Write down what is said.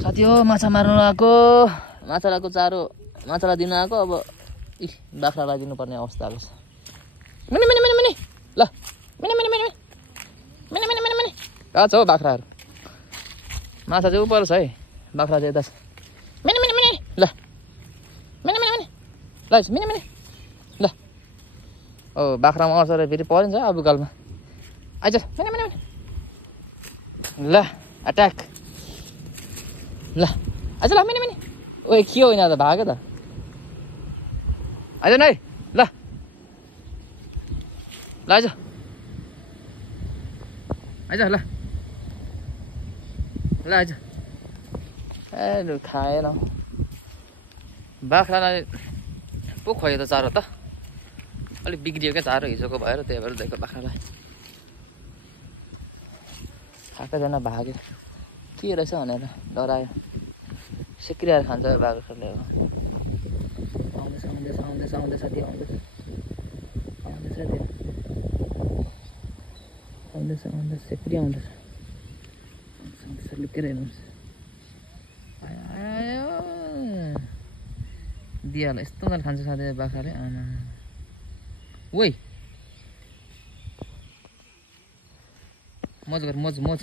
साथी हो माछा मार्न आएको माछाको चारो माछालाई दिन आएको अब बाख्रालाई दिनुपर्ने अवस्था आएको छ मिनी मिनी मिनी मिनी ल mini mini mini mini mini mini mini कहाँ छ हौ बाख्राहरू माछा चाहिँ उपर छ है बाख्रा चाहिँ यता छ मिनी मिनी मिनी ल मिनी मिनी मिनी ल मिनी मिनी ल ओ बाख्रामा अर्छ र फेरि परिन्छ अब गालमा आइज मिनी मिनी मिनी ल अट्याक ल आइज ल मिनी मिनी ओए के होइन त भाग्यो त आइज न है ल ल आइज आइज ल ल आइज ए लु खाएन बाख्रालाई पो खुवायो त चारो त अलिक बिग्रियो क्या चारो हिजोको भएर त्यही भएर दिएको बाख्रालाई खाएकोजना भाग्यो के रहेछ भनेर डरायो सिक्रिएर खान्छ बाख्राले आउँदैछ आउँदैछ आउँदैछ आउँदैछ त्यो आउँदैछ आउँदैछ त्यो आउँदैछ आउँदैछ सिक्री आउँदैछ लुकेर हेर्नुहोस् आयो दिइहाल्यो यस्तो गरी खान्छ साथै बाख्राले आमा ओइ मोज गर मोज मोज